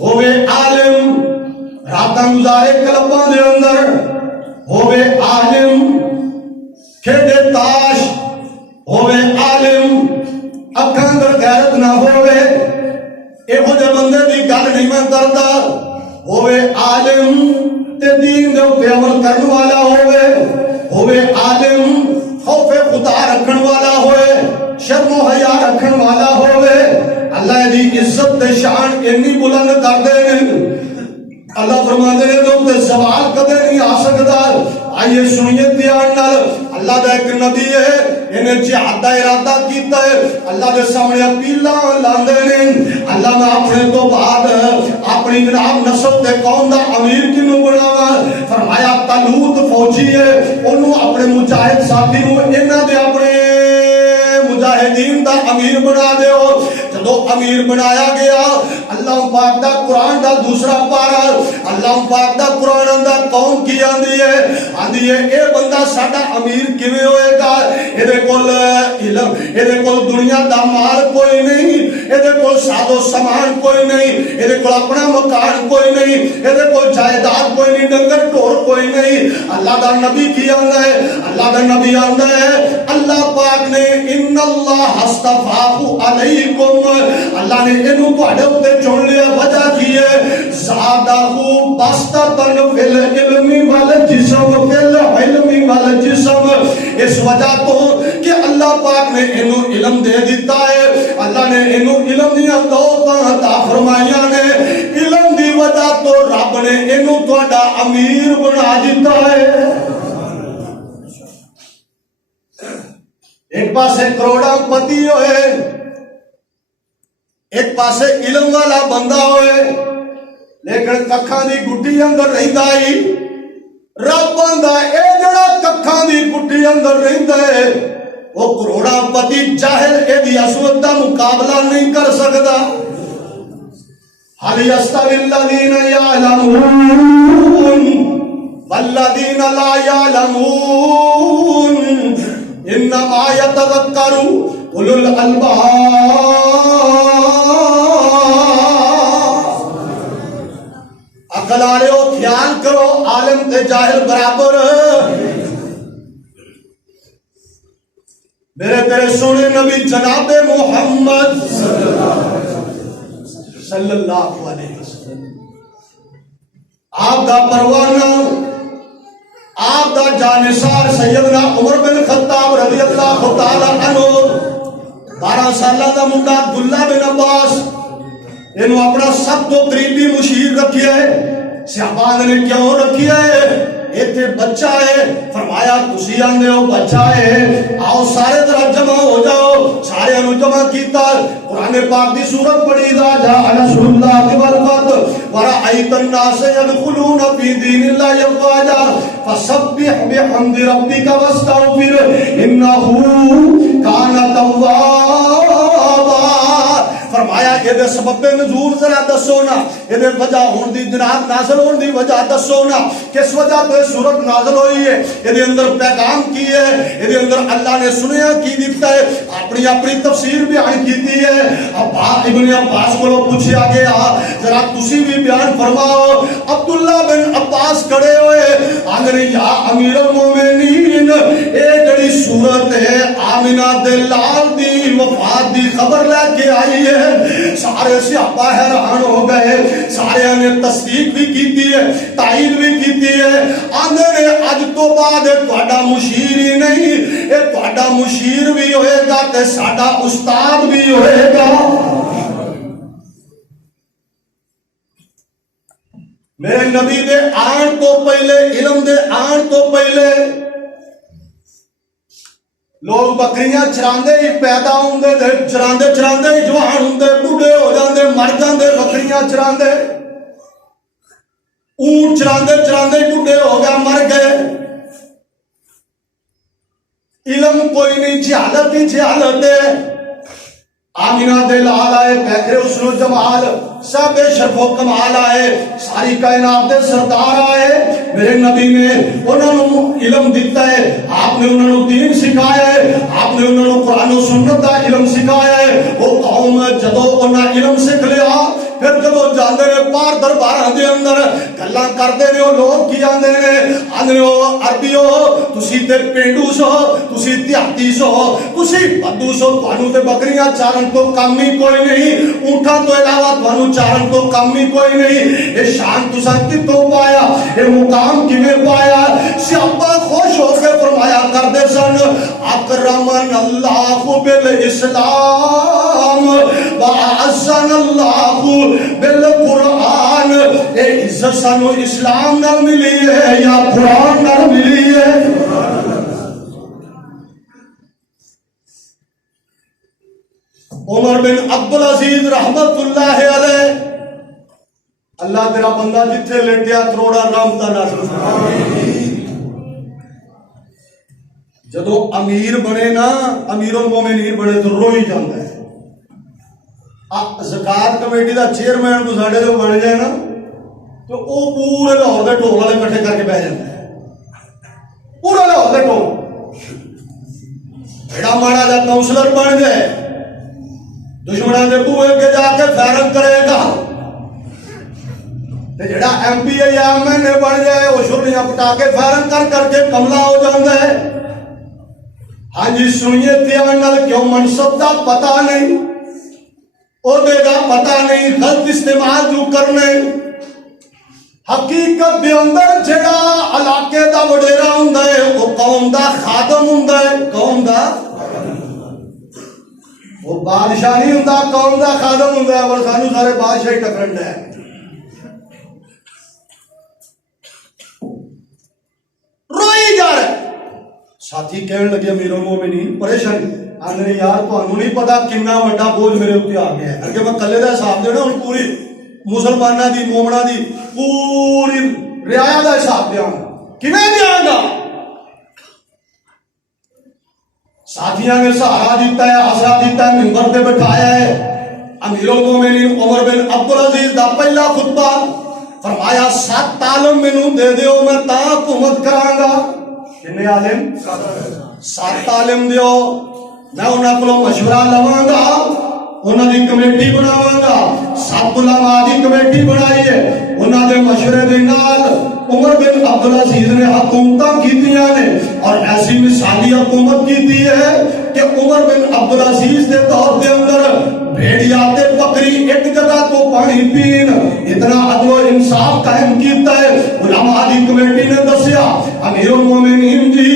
ہوئے عالم راتاں گزارے کلباں دے اندر. ہوئے عالم کھیڈے تاش. ہوئے عالم اکھاں اندر غیرت نہ ہوئے. ایہو جے بندے دی گل نہیں میں کردا. ہوئے عالم تے دین دے اوپر عمل کرن والا ہوئے عالم خوف خدا رکھن والا ہوئے. شرم و حیا رکھن والا ہوئے. اللہ دی عزت تے شان اتنی بلند کر دے. اللہ فرماندے نے تو سوال کدے نہیں آ سکتا. آئیے سنیے دھیان نال. اللہ دا ایک نبی ہے انہیں جہاد دا ارادہ کیتا ہے. اللہ دے سامنے اپیلاں لاندے نے. اللہ میں اپنے تو بعد اپنی جناب نسل تے قوم دا امیر کینوں بناواں. فرمایا طالوت فوجی ہے انہوں اپنے مجاہد ساتھی نوں انہاں دے اپنے مجاہدین دا امیر بنا دیو. جدو امیر بنایا گیا اللہ پاک دا قرآن دا دوسرا پارا اللہ پاک دا قرآن اندر قوم کی آندی ہے اے بندہ ساڈا امیر کیویں ہوئے گا. ایدے کول علم ایدے کول دنیا دا مال کوئی نہیں. ایدے کول ساز و سامان کوئی نہیں. ایدے کول اپنا مکان کوئی نہیں. ایدے کول جائیداد کوئی نہیں. ڈنگر ٹور کوئی نہیں. اللہ دا نبی کی آندا ہے. اللہ دا نبی آندا ہے اللہ پاک نے ان اللہ اصطفاہ علیکم اللہ نے انہوں تواڈے اوتے چن لیا. وجہ کی ہے زادہ بسطتن فی العلم والجسم فی العلم والجسم. اس وجہ تو کہ اللہ پاک نے انہوں علم دے دیتا ہے. اللہ نے انہوں علم دیا دولتاں عطا فرمائیاں نے. علم دی وجہ تو رب نے انہوں تواڈا امیر بنا دیتا ہے. ایک پاسے کروڑا پتی ہوئے ایک پاسے علم والا بندہ ہوئے لیکن ککھاں دی گٹی اندر رہندا ہی رب آندا اے جڑا ککھاں دی گٹی اندر رہندا ہے وہ کروڑا پتی جاہل اے دی عظمت دا مقابلہ نہیں کر سکدا. حل یستوی الذین یعلمون والذین لا یعلمون انما یتذکر اولو الالباب. عقل والو خیال کرو عالم تے جاہل برابر. میرے تیرے سونے نبی جناب محمد صلی اللہ علیہ وسلم آپ دا پروانہ آپ دا جانثار سیدنا عمر بن خطاب رضی اللہ تعالی عنہ 12 سالہ دا منڈا عبداللہ بن عباس انہوں اپنا سب تو قریبی مشیر رکھیا ہے. صحابہ نے کیوں رکھیا ہے؟ ایتھے بچہ ہے. فرمایا تسی آندے ہو بچہ ہے آؤ سارے طرح جمع ہو جاؤ. سارے انہوں جمع کیتا. قرآن پاک دی سورت پڑھی اذا جاء نصر اللہ والفتح ورأیت الناس يدخلون فی دین اللہ افواجا فسبح بحمد ربک واستغفر انہ کان توابا. فرمایا یہ سبب نزول ذرا دسو نا، یہ وجہ ہون دی جناب نازل ہون دی وجہ دسو نا، کس وجہ تو سورت نازل ہوئی ہے، یہ اندر پیغام کی ہے، یہ اندر اللہ نے سنیا کی دیتا ہے، اپنی اپنی تفسیر بیان کیتی ہے۔ ابن عباس کو پوچھا گیا ذرا تسی بھی بیان فرماؤ۔ عبداللہ بن عباس کھڑے ہوئے آگے یا امیر المومنین اے جڑی صورت ہے آمنہ دے لال دی وفات دی خبر لے کے آئی ہے، سارے صحابہ حیران ہو گئے، سارے نے تصدیق بھی کیتی ہے، تائید بھی کیتی ہے۔ آندے نے اج تو بعد تہاڈا مشیر ہی نہیں، اے تہاڈا مشیر بھی ہوئے گا تے ساڈا استاد بھی ہوئے گا۔ میرے نبی دے آن تو پہلے، علم دے آن تو پہلے لوگ بکریاں چراندے ہی پیدا ہوندے دے، چراندے چراندے ہی جوان ہوندے، بوڑھے ہو جاندے، مر جاندے بکریاں چراندے، اونٹ چراندے چراندے بوڑھے ہو گئے، مر گئے۔ علم کوئی نہیں، جہالت ہی جہالت ہے۔ آمینہ دے لال آئے، بہرے حسن و جمال، سب شرف و کمال آئے، ساری کائنات دے سردار آئے۔ میرے نبی نے انہوں علم دیتا ہے، آپ نے انہوں دین سکھایا ہے، آپ نے انہوں قرآن و سنت دا علم سکھایا ہے۔ وہ قوم جدو انہوں علم سکھ لیا، پھر جدو جاندے نے پار درباراں دے اندر گلاں کردے نے، وہ لوگ کی آندے نے، آندے ہو عربیو تسی تے پینڈو سو، تسی دیہاتی سو، تسی بدو سو، تانوں تے بکریاں چارن تو کم ہی کوئی نہیں، اونٹاں تو علاوہ تانوں چارن تو کم ہی کوئی نہیں۔ یہ شان تساں کتوں پایا، یہ مقام کیویں پایا؟ صحابہ خوش ہو کے فرمایا کردے سن اکرمن اللہ بالاسلام واعزنا اللہ بالقرآن۔ اے عزت سانو اسلام نال ملی ہے یا قرآن نال ملی ہے؟ عمر بن عبدالعزیز رحمت اللہ علیہ، اللہ تیرا بندہ جتھے لیٹیا کروڑا رحمتاں نازل فرمائے۔ جدو امیر بنے نا، امیر المومنین بنے تو روئی جاندہ ہے۔ زکات کمیٹی دا چیئرمین کو ساڈے جو بن جائے نا تو وہ پورے لاہور دے ٹول والے کٹھے کر کے بیٹھ جاتا ہے، پورا لاہور دے ٹول۔ بڑا ماڑا جا کاؤنسلر بن جائے، دشمنوں کے بوئے کے جا کے فیرنگ کرے گا، جڑا ایم پی اے یا ایم این اے بن جائے وہ چھریاں پٹا کے فیرنگ کر کر کے کملا ہو جاتا ہے۔ ہاں جی سنیے دھیان نال، کیوں منصب دا پتہ نہیں، عہدے دا پتہ نہیں، غلط استعمال جو کرنے۔ حقیقت دے اندر جڑا علاقے دا وڈیرا ہوندا ہے وہ قوم دا خادم ہوندا ہے، قوم دا وہ بادشاہ نہیں ہوندا، قوم دا خادم ہوندا ہے۔ اور سانو سارے بادشاہی ٹکرن ہے۔ روئی جا رہا ہے۔ ساتھی کہنے لگے امیر المومنین پریشان، آندے یار تانوں نہیں پتا کتنا وڈا بوجھ میرے اوتے آ گیا ہے، اگر میں کلے دا حساب دینا ہن پوری مسلماناں دی مومناں دی پوری رعایا دا حساب دیاں کیویں دیاں گا؟ ساتھیاں نے سہارا دیتا ہے، آسرا دیتا ہے، منبر پہ بٹھایا ہے۔ امیر المومنین عمر بن عبدالعزیز دا پہلا خطبہ، فرمایا 7 عالم مینوں دے دیو میں تاں حکومت کراں گا۔ کنے عالم؟ 7 عالم دیو، میں انہاں کولوں مشورہ لواں گا، انہاں دی کمیٹی بناواں گا۔ 7 علماء دی کمیٹی بنائی ہے، انہاں دے مشورے دے نال عمر بن عبدالعزیز نے حکومتاں کیتیاں نے، اور ایسی مثالی حکومت کیتی ہے کہ عمر بن عبدالعزیز دے دور دے اندر بھیڑیا تے بکری ایک جگہ تو پانی پین، اتنا عدل و انصاف قائم کیتا ہے۔ علماء دی کمیٹی نے دسیا امیر المومنین جی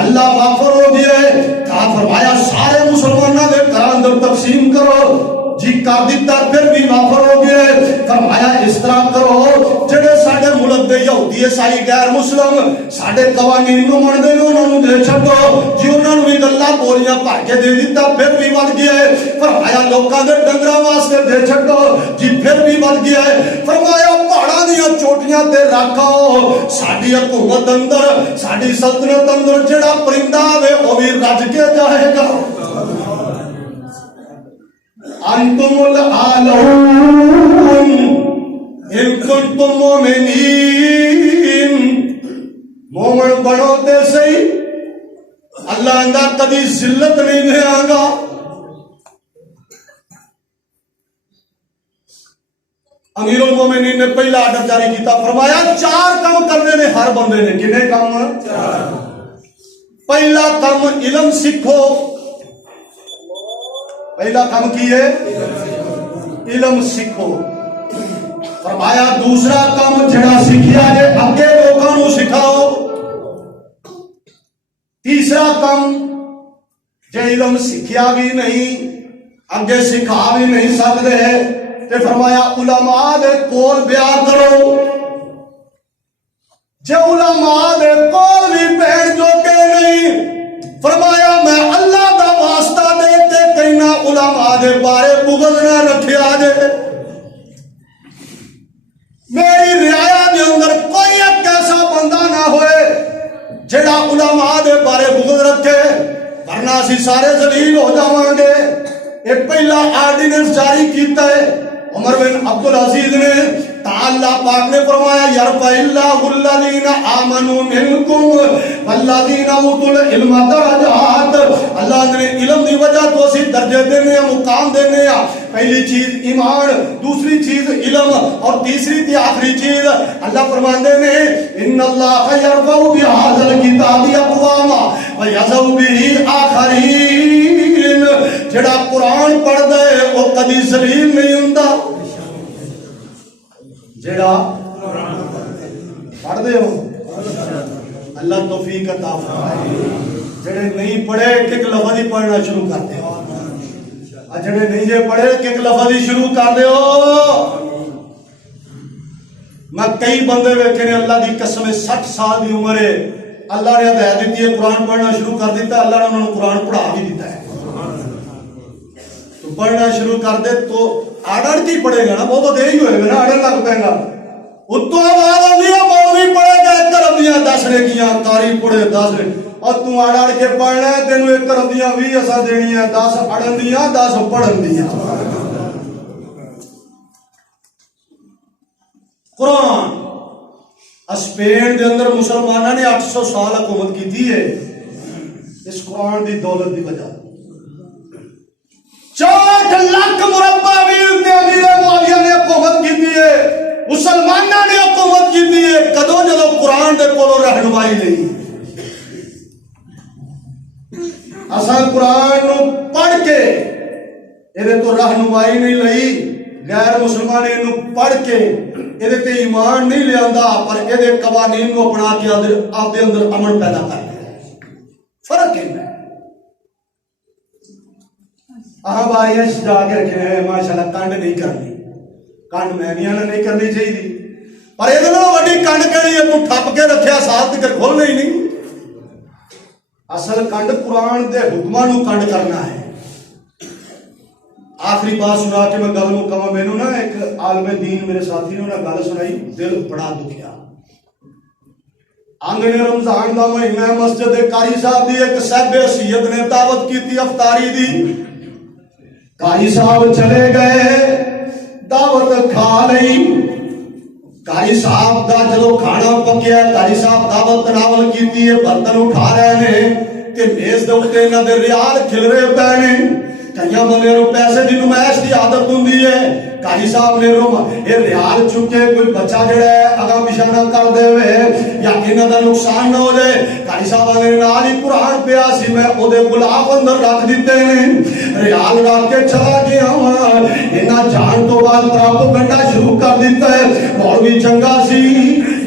اللہ وافر ہو گیا ہے، کہا فرمایا سارے مسلمانوں دے گھراں اندر تقسیم کرو، جی کر دیتا پھر بھی وافر ہو گیا ہے۔ فرمایا اس طرح کرو جڑے ساڈے ملک دے یہودی عیسائی غیر مسلم ساڈے قوانین نوں منتے ہیں انہاں نوں دے چھڈو، جی انہاں نوں بھی گلاں بوریاں بھر کے دے دیتا پھر بھی ود گیا ہے۔ فرمایا لوکاں دے ڈنگراں واسطے دے چھڈو، جی پھر بھی ود گیا ہے۔ فرمایا پہاڑاں دیاں چوٹیاں تے رکھو، ساڈی حکومت اندر ساڈی سلطنت اندر جڑا پرندہ آوے وہ بھی رج کے جائے گا۔ انتم العالون ان کنتم مومنین، مومن بنو تے صحیح، اللہ اندر کبھی ذلت نہیں دیا گا۔ امیر المومنین نے پہلا آرڈر جاری کیتا، فرمایا 4 کام کرنے نے ہر بندے نے۔ کنے کام؟ 4۔ پہلا کام علم سیکھو۔ پہلا کام کی ہے؟ علم سیکھو۔ فرمایا دوسرا کام جڑا سیکھیا جے اگے لوگاں نوں سکھاؤ۔ تیسرا کام جے علم سیکھیا بھی نہیں اگے سکھا بھی نہیں سکدے تے فرمایا علماء دے کول بیان کرو۔ جے علماء دے کول بھی پہن جو کہ نہیں، فرمایا میں اللہ دا واسطہ دے کے کہنا علماء دے بارے بغض نہ رکھیا جے۔ میری رعایا دے اندر کوئی ایک ایسا بندہ نہ ہوئے جڑا علماء دے بارے بغض رکھے، ورنہ اسی سارے ذلیل ہو جاواں گے۔ ایک پہلا آرڈیننس جاری کیتا ہے عمر بن عبدالعزیز نے، اللہ پاک نے فرمایا یرفع اللہ الذین آمنوا منکم والذین اوتوا العلم درجات۔ اللہ نے علم دی وجہ تو اسی درجے دینے ہیں، مقام دینے ہیں۔ پہلی چیز ایمان، دوسری چیز علم، اور تیسری تھی آخری چیز اللہ فرماندے نے ان اللہ یرفع بہذا الکتاب اقواما ویضع بہ آخرین۔ جڑا قرآن پڑھ دے وہ کبھی ذلیل نہیں ہوندا۔ جڑا پڑھ دے ہو اللہ توفیق عطا فرمائے۔ جڑے نہیں پڑھے ایک لفظ ہی پڑھنا شروع کر دے، اور جڑے نہیں جے پڑھے ایک لفظ ہی شروع کر دے ہو۔ میں کئی بندے ویکھے نے اللہ دی قسم 60 سال دی عمر ہے، اللہ نے ہدایت دیتی ہے قرآن پڑھنا شروع کر دیتا، اللہ نے انہوں نے قرآن پڑھا بھی دیتا ہے۔ تو پڑھنا شروع کر دے تو آڑڑ کی پڑھے گا نا، وہ تو دے ہی ہوئے گا نا، آڑڑ لگ پائے گا۔ اتو آواز آدھی ہے مولوی پڑھے گا ایک طرف دیاں 10 نیکیاں، قاری پڑھے 10 نیکیاں، اور تو آڑڑ کے پڑھنا ہے تینوں ایک طرف دیاں 20 اسا دینی ہے، 10 اڑن دیاں 10 پڑھن دیاں۔ قرآن اسپین دے اندر مسلمانہ نے 800 سال حکومت کی تھی ہے اس قرآن دی دولت دی وجہ۔ 64 لاکھ مربع میل تے امیر معاویہ نے حکومت کی تھی ہے، مسلمانہ نے حکومت کی تھی ہے، کدوں جدوں قرآن دے کولوں رہنمائی لئی۔ اساں قرآن نو پڑھ کے ایدے تو رہنمائی نہیں لئی، غیر مسلمان نو پڑھ کے ایدے تے ایمان نہیں لے آندا، پر ایدے قوانین نو اپنا کے آپ دے اندر امن پیدا کر لیا۔ فرق ہے باریاں سجا کے رکھے ہیں ماشاءاللہ، کنڈ نہیں کرنی، کنڈ مہنگیاں نہیں کرنی چاہیے، پر یہ وڈی کنڈ کہڑی ہے تو ٹھپ کے رکھیا ساتھ تک کھولنا ہی نہیں۔ اصل کنڈ قرآن دے حکماں نو کنڈ کرنا ہے۔ آخری بات سنا کے میں گل مکمل، میں نا ایک عالم دین میرے ساتھی نے گل سنائی، دل بڑا دکھیا۔ آنگنے رمضان دا مہینہ، مسجد قاری صاحب دی ایک صاحب حیثیت نے دعوت کی تھی افطاری دی۔ قاری صاحب چلے گئے، دعوت کھا لئی۔ قاری صاحب دا جدو کھانا پکیا، قاری صاحب دعوت تناول کیتی ہے، برتن اٹھا رہے ہیں کہ میز دے اوتے انہاں دے ریال کھل رہے پے نے۔ کئی بندے نوں پیسے دی نمائش دی عادت ہوندی ہے، قاری صاحب نے یہ ریال چکے کوئی بچہ جڑا ہے اگاں پیچھے نہ کر دے یا انہاں دا نقصان نہ ہو جائے۔ قاری صاحب نے نال ہی قرآن پیا سی، میں او دے غلاف اندر رکھ دیتے ہیں، ریال رکھ کے چلا گیا ہاں۔ انہاں جان تو بعد پراپگنڈا شروع کر دیتا ہے، مولوی چنگا سی،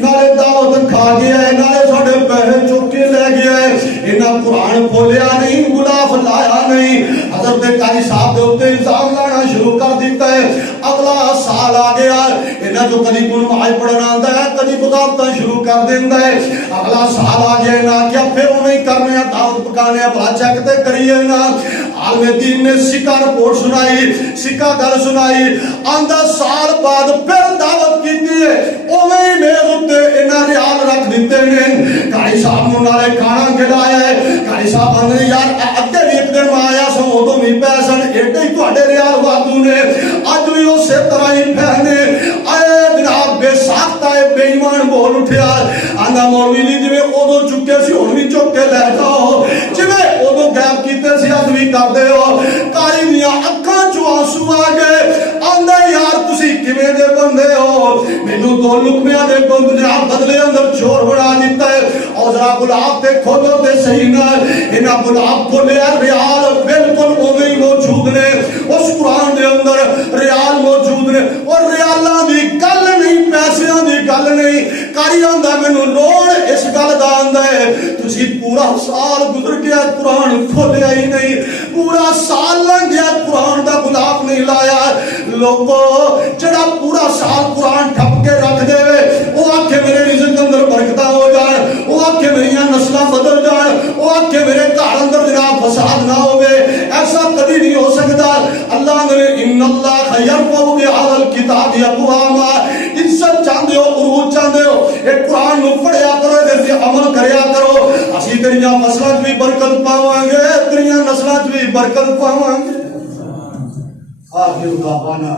نالے دعوت کھا گیا ہے، نالے ساڈے پیسے چک کے لے گیا ہے۔ انہاں قرآن کھولیا نہیں، غلاف لایا نہیں، حضرت قاری صاحب دے اوتے الزام لانا شروع کر دیتا ہے۔ اگلا سال آ گیا، انہاں جو کدی نماز پڑھنا آندا ہے، کدی بغاوتاں شروع کر دیندا ہے۔ اگلا سال آ گیا، انہاں کیا پھر انہیں کرنے دعوت پکانے بھلا چیک تے کریے نا۔ عالم دین نے سکا رپورٹ سنائی، سکا گل سنائی، آندا سال بعد پھر دعوت کیتی ہے، اوویں ہی میز اُتے انہاں ریال رکھ دتے نے۔ قاری صاحب نوں نالے کھانا کھلایا ہے۔ قاری صاحب نے یار اگے بھی ایک دن میں آیا سو، ادوں بھی پیسے ایڈے ہی تہاڈے ریال ہوا اسی طرح ہی پھیلنے اے جناب بے ساختہ بے ایمان بول اٹھیا آندا مولوی جی جویں اودوں چکے سی ہن وی چک کے لے جاؤ جویں اودوں غائب کیتے سی اج وی کردے ہو قاری دیاں اکھاں چوں آنسو آ گئے آندا یار تسی کیویں دے بندے ہو مینوں دو لقمیاں دے بند جناب بدلے اندر چور بنا دتا ہے اور ذرا گلاب تے کھولو تے صحیح نال انہاں گلاب کھولے ریال بالکل اوویں ہی موجود نے اس قرآن دے اندر ریال موجود نے اور ریالاں دی گل نہیں پیسیاں دی گل نہیں قاری آندا مینوں لوڑ اس گل دا آندا ہے تسی پورا سال گزر گیا قرآن کھولیا ہی نہیں پورا سال لنگ گیا قرآن دا گلاب نہیں لایا لوگو جڑا پورا سال قرآن ٹھپ کے رکھ دے وہ آکھے میرے رزق اندر برکتاں ہو جان وہ آکھے میریاں نسلاں بدل جان وہ آکھے میرے گھر اندر جناب فساد نہ ہوے ایسا کبھی نہیں ہو سکتا اللہ نے ان اللہ یرفع بہذا الکتاب اقواما عزت چاہندے ہو عروج چاہندے ہو ایک قرآن نو پڑھیا کرو اس تے عمل کریا کرو اسی تیریاں فصلاں وچ بھی برکت پاواں گے تیریاں نسلاں وچ بھی برکت پاواں گے آخر دعوانا